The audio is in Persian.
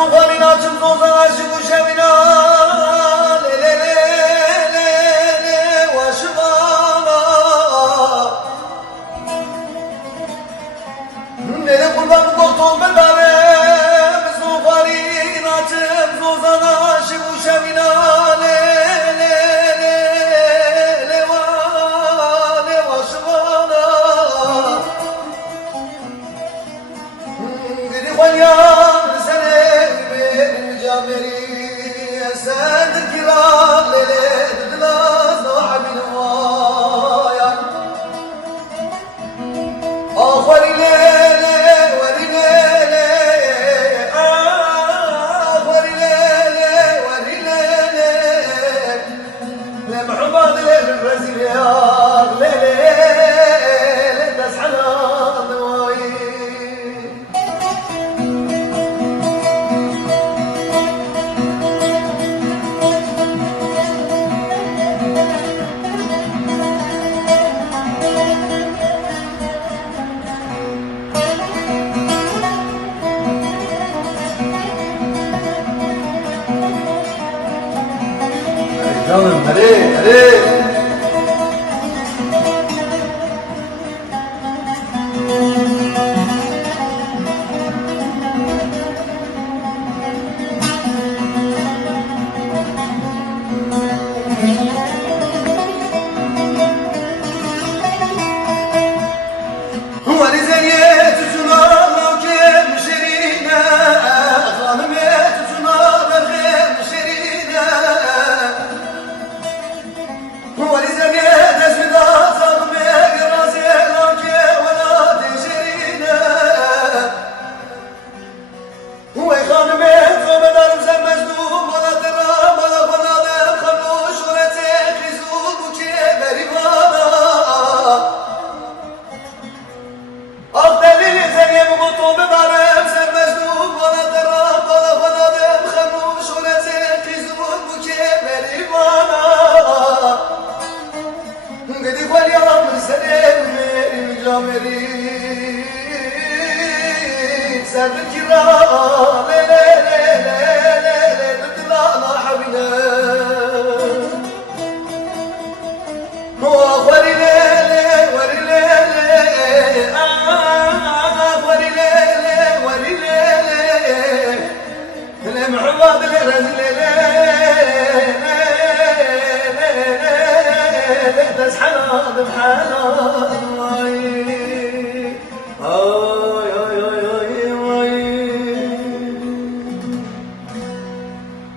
سوقان açım zozan aşık uşevina le le le le le vaşıvana nere kurban kotol bedare سوقان açım zozan aşık uşevina le le le le vaşıvana gidi kolya ساد الكرام ليلة الناس نوح بالهوايا آخر ليلة وري ليلة آخر ليلة وري ليلة لمحو بعض ليلة الرزيل يا ليلة تسحل الضوايا Canım hadi hadi. سرد الكرام